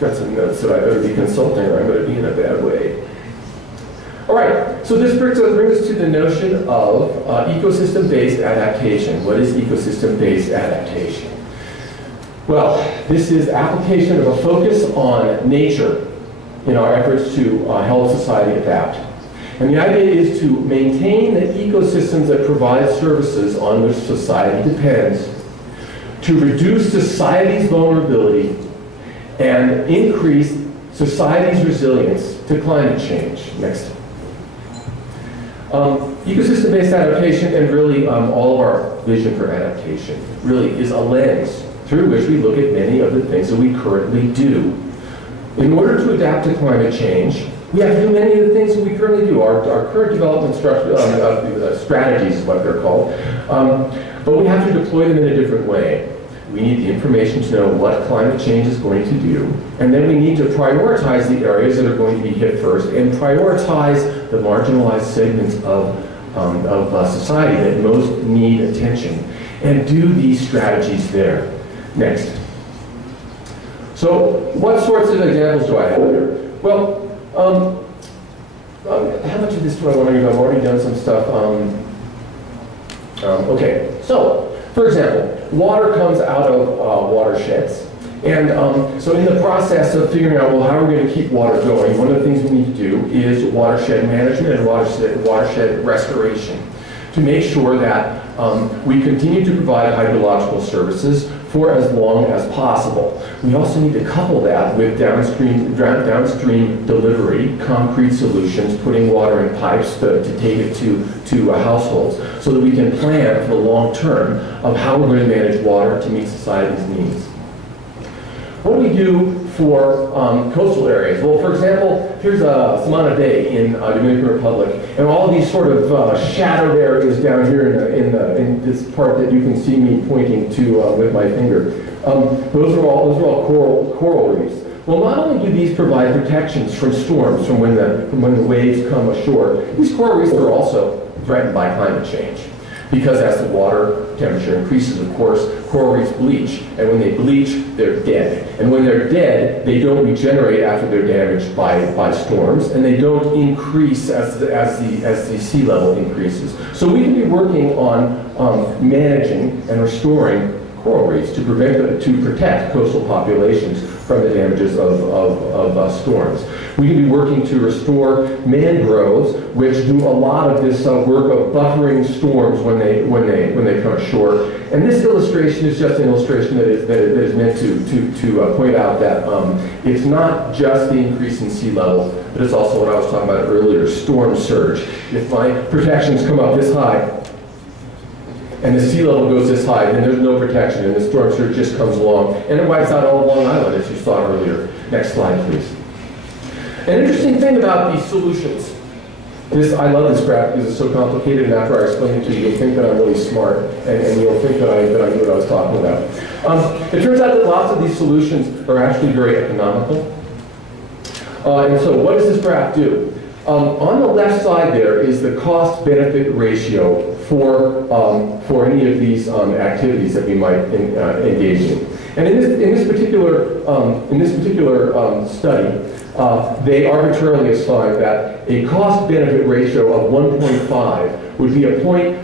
got some notes that I better be consulting or I'm going to be in a bad way. All right, so this brings us to the notion of ecosystem-based adaptation. What is ecosystem-based adaptation? Well, this is application of a focus on nature in our efforts to help society adapt. And the idea is to maintain the ecosystems that provide services on which society depends, to reduce society's vulnerability, and increase society's resilience to climate change. Next. Ecosystem-based adaptation, and really all of our vision for adaptation, really is a lens through which we look at many of the things that we currently do. In order to adapt to climate change, we have to do many of the things that we currently do. Our current development strategies is what they're called, but we have to deploy them in a different way. We need the information to know what climate change is going to do, and then we need to prioritize the areas that are going to be hit first and prioritize the marginalized segments of society that most need attention, and do these strategies there. Next. So what sorts of examples do I have here? Well, how much of this do I want to do? I've already done some stuff. Okay, so for example, water comes out of watersheds. And so in the process of figuring out, well, how are we going to keep water going, one of the things we need to do is watershed management and watershed restoration to make sure that we continue to provide hydrological services for as long as possible. We also need to couple that with downstream delivery, concrete solutions, putting water in pipes to take it to households, so that we can plan for the long term of how we're going to manage water to meet society's needs. What do we do for coastal areas? Well, for example, here's Samana Bay in Dominican Republic, and all of these sort of shadowed areas down here in this part that you can see me pointing to with my finger. Those are all coral reefs. Well, not only do these provide protections from storms, from when the waves come ashore, these coral reefs are also threatened by climate change. Because as the water temperature increases, of course, coral reefs bleach, and when they bleach, they're dead. And when they're dead, they don't regenerate after they're damaged by storms, and they don't increase as the sea level increases. So we can be working on managing and restoring coral reefs to protect coastal populations from the damages of storms. We can be working to restore mangroves, which do a lot of this work of buffering storms when they come ashore. And this illustration is just an illustration that is meant to point out that it's not just the increase in sea level, but it's also what I was talking about earlier, storm surge. If my protections come up this high, and the sea level goes this high, then there's no protection, and the storm surge just comes along, and it wipes out all of Long Island, as you saw earlier. Next slide, please. An interesting thing about these solutions, I love this graph because it's so complicated, and after I explain it to you, you'll think that I'm really smart, and you'll think that I knew what I was talking about. It turns out that lots of these solutions are actually very economical. And so what does this graph do? On the left side there is the cost-benefit ratio for any of these activities that we might engage in. And in this particular study, they arbitrarily assigned that a cost-benefit ratio of 1.5 would be a point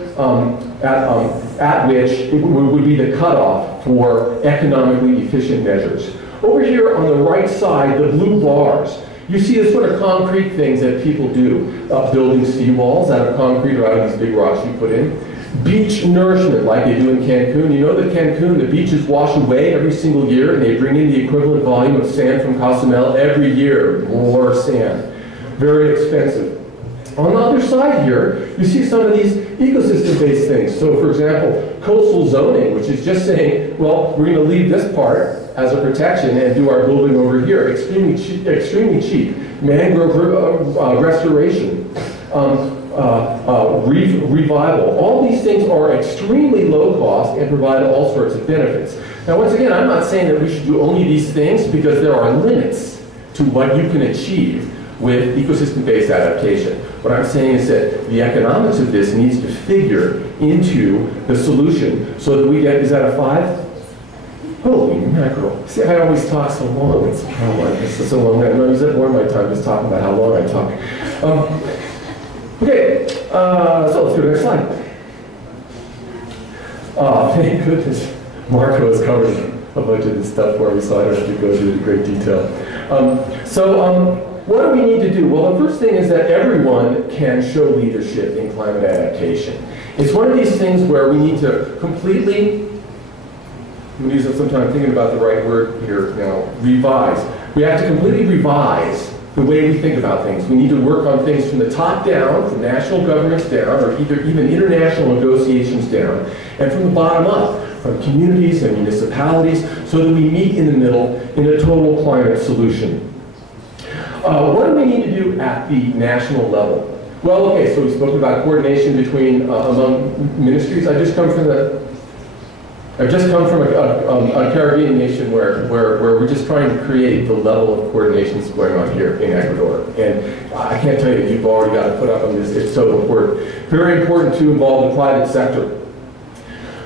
at which it would be the cutoff for economically efficient measures. Over here on the right side, the blue bars, you see the sort of concrete things that people do, building seawalls out of concrete or out of these big rocks you put in. Beach nourishment, like they do in Cancun. You know that Cancun, the beaches wash away every single year, and they bring in the equivalent volume of sand from Cozumel every year, more sand. Very expensive. On the other side here, you see some of these ecosystem-based things. So, for example, coastal zoning, which is just saying, well, we're going to leave this part as a protection and do our building over here. Extremely cheap. Mangrove restoration, reef revival. All these things are extremely low cost and provide all sorts of benefits. Now, once again, I'm not saying that we should do only these things, because there are limits to what you can achieve with ecosystem-based adaptation. What I'm saying is that the economics of this needs to figure into the solution so that we get, is that a 5? Holy mackerel. See, I always talk so long. It's a problem. It's so long. I use up more of my time just talking about how long I talk. Okay, so let's go to the next slide. Thank goodness. Marco has covered a bunch of this stuff for me, so I don't have to go into great detail. What do we need to do? Well, the first thing is that everyone can show leadership in climate adaptation. It's one of these things where we need to completely, I'm going to use some time thinking about the right word here now, revise. We have to completely revise the way we think about things. We need to work on things from the top down, from national governments down, or even international negotiations down, and from the bottom up, from communities and municipalities, so that we meet in the middle in a total climate solution. What do we need to do at the national level? Well, okay, so we've spoken about coordination between among ministries. I've just come from a Caribbean nation where we're just trying to create the level of coordination that's going on here in Ecuador. And I can't tell you, you've already got to put up on this. It's so important. Very important to involve the private sector.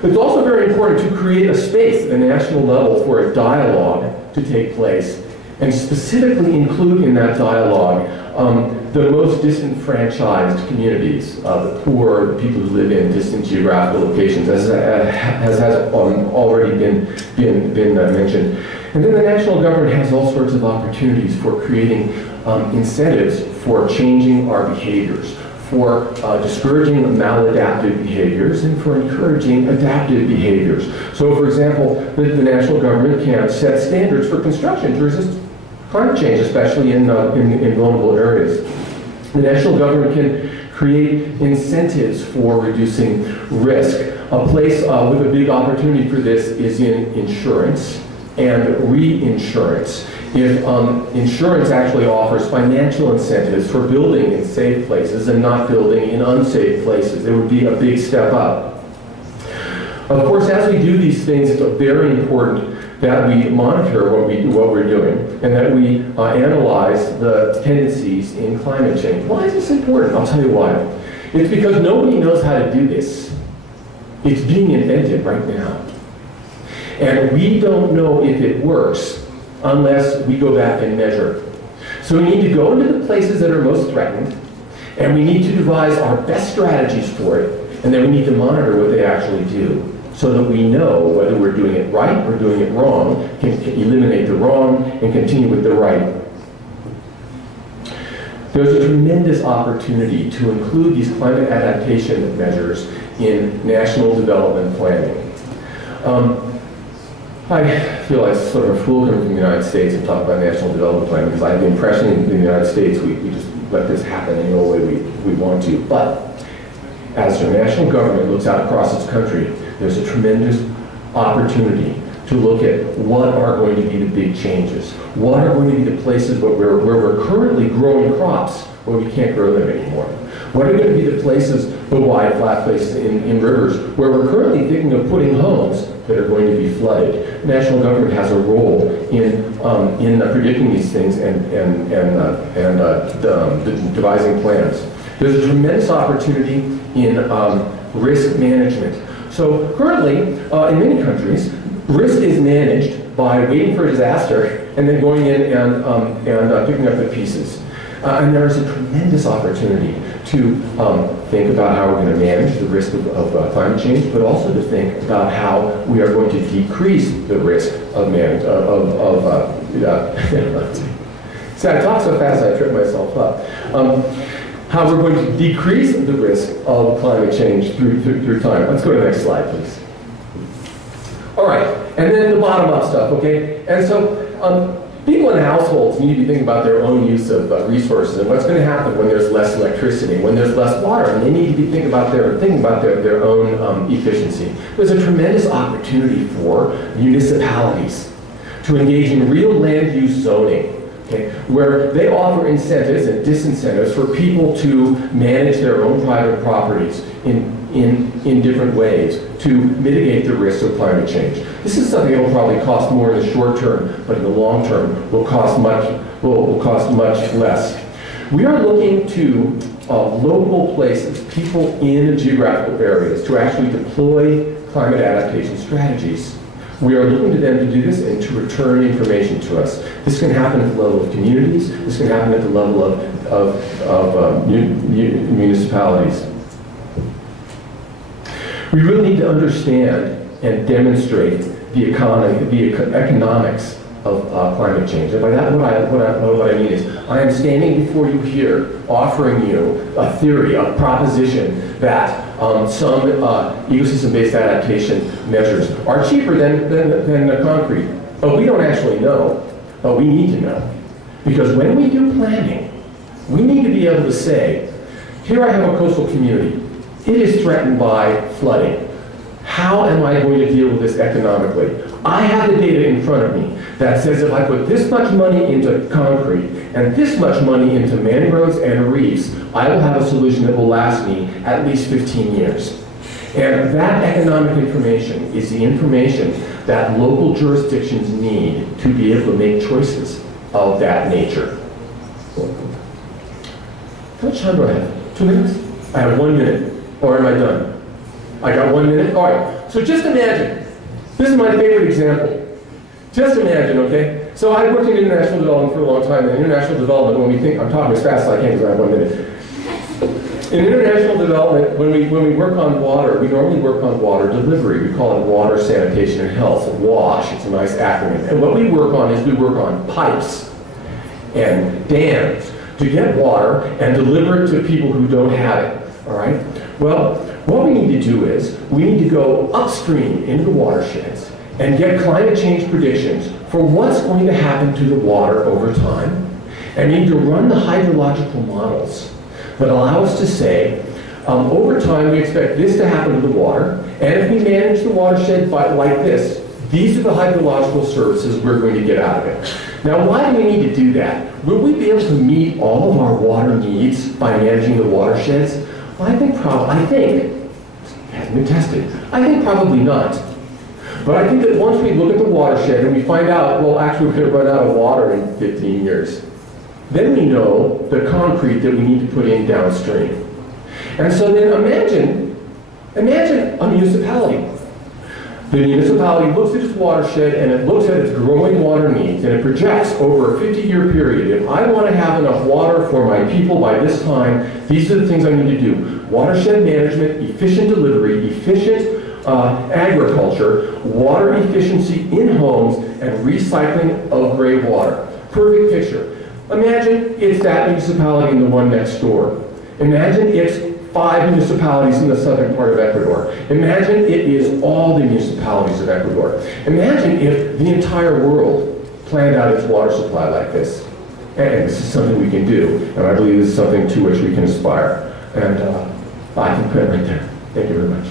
But it's also very important to create a space at the national level for a dialogue to take place, and specifically include in that dialogue the most disenfranchised communities, the poor, the people who live in distant geographical locations, as has already been mentioned. And then the national government has all sorts of opportunities for creating incentives for changing our behaviors, for discouraging maladaptive behaviors, and for encouraging adaptive behaviors. So, for example, the national government can set standards for construction to resist climate change, especially in vulnerable areas. The national government can create incentives for reducing risk. A place with a big opportunity for this is in insurance and reinsurance. If insurance actually offers financial incentives for building in safe places and not building in unsafe places, it would be a big step up. Of course, as we do these things, it's very important that we monitor what we're doing, and that we analyze the tendencies in climate change. Why is this important? I'll tell you why. It's because nobody knows how to do this. It's being invented right now. And we don't know if it works unless we go back and measure. So we need to go into the places that are most threatened, and we need to devise our best strategies for it, and then we need to monitor what they actually do, so that we know whether we're doing it right or doing it wrong, can eliminate the wrong and continue with the right. There's a tremendous opportunity to include these climate adaptation measures in national development planning. I feel like sort of a fool coming from the United States and talk about national development planning, because I have the impression in the United States we just let this happen any old way we want to. But as the national government looks out across its country, there's a tremendous opportunity to look at what are going to be the big changes. What are going to be the places where we're currently growing crops where we can't grow them anymore? What are going to be the places, the wide, flat places in rivers, where we're currently thinking of putting homes that are going to be flooded? The national government has a role in predicting these things and devising plans. There's a tremendous opportunity in risk management. So currently, in many countries, risk is managed by waiting for a disaster and then going in and picking up the pieces. And there is a tremendous opportunity to think about how we're going to manage the risk of climate change, but also to think about how we are going to decrease the risk of See, I talk so fast I trip myself up. How we're going to decrease the risk of climate change through time. Let's go to the next slide, please. All right, and then the bottom-up stuff, okay? And so people in households need to be thinking about their own use of resources and what's going to happen when there's less electricity, when there's less water, and they need to be thinking about their own efficiency. There's a tremendous opportunity for municipalities to engage in real land use zoning, okay, where they offer incentives and disincentives for people to manage their own private properties in different ways to mitigate the risk of climate change. This is something that will probably cost more in the short term, but in the long term will cost much less. We are looking to local places, people in geographical areas, to actually deploy climate adaptation strategies We are looking to them to do this and to return information to us. This can happen at the level of communities. This can happen at the level of municipalities. We really need to understand and demonstrate the economics of climate change. And by that, what I mean is, I am standing before you here, offering you a theory, a proposition that some ecosystem-based adaptation measures are cheaper than the concrete. But we don't actually know, but we need to know. Because when we do planning, we need to be able to say, here I have a coastal community. It is threatened by flooding. How am I going to deal with this economically? I have the data in front of me that says if I put this much money into concrete and this much money into mangroves and reefs, I will have a solution that will last me at least 15 years. And that economic information is the information that local jurisdictions need to be able to make choices of that nature. How much time do I have? 2 minutes? I have 1 minute. Or am I done? I got 1 minute? All right. So just imagine. This is my favorite example. Just imagine, okay? So I worked in international development for a long time. In international development, when we think, I'm talking as fast as I can because I have 1 minute. In international development, when we work on water, we normally work on water delivery. We call it water, sanitation, and health. WASH, it's a nice acronym. And what we work on is we work on pipes and dams to get water and deliver it to people who don't have it, all right? Well, what we need to do is we need to go upstream into the watersheds and get climate change predictions for what's going to happen to the water over time. And we need to run the hydrological models that allow us to say, over time we expect this to happen to the water, and if we manage the watershed like this, these are the hydrological services we're going to get out of it. Now, why do we need to do that? Will we be able to meet all of our water needs by managing the watersheds? Well, I think, it hasn't been tested. I think probably not. But I think that once we look at the watershed and we find out, well, actually we're going to run out of water in 15 years, then we know the concrete that we need to put in downstream. And so then imagine a municipality. The municipality looks at its watershed and it looks at its growing water needs and it projects over a 50-year period. If I want to have enough water for my people by this time, these are the things I need to do. Watershed management, efficient delivery, efficient agriculture, water efficiency in homes, and recycling of gray water. Perfect picture. Imagine it's that municipality and the one next door. Imagine it's 5 municipalities in the southern part of Ecuador. Imagine it is all the municipalities of Ecuador. Imagine if the entire world planned out its water supply like this. And this is something we can do, and I believe this is something to which we can aspire. And I can quit right there. Thank you very much.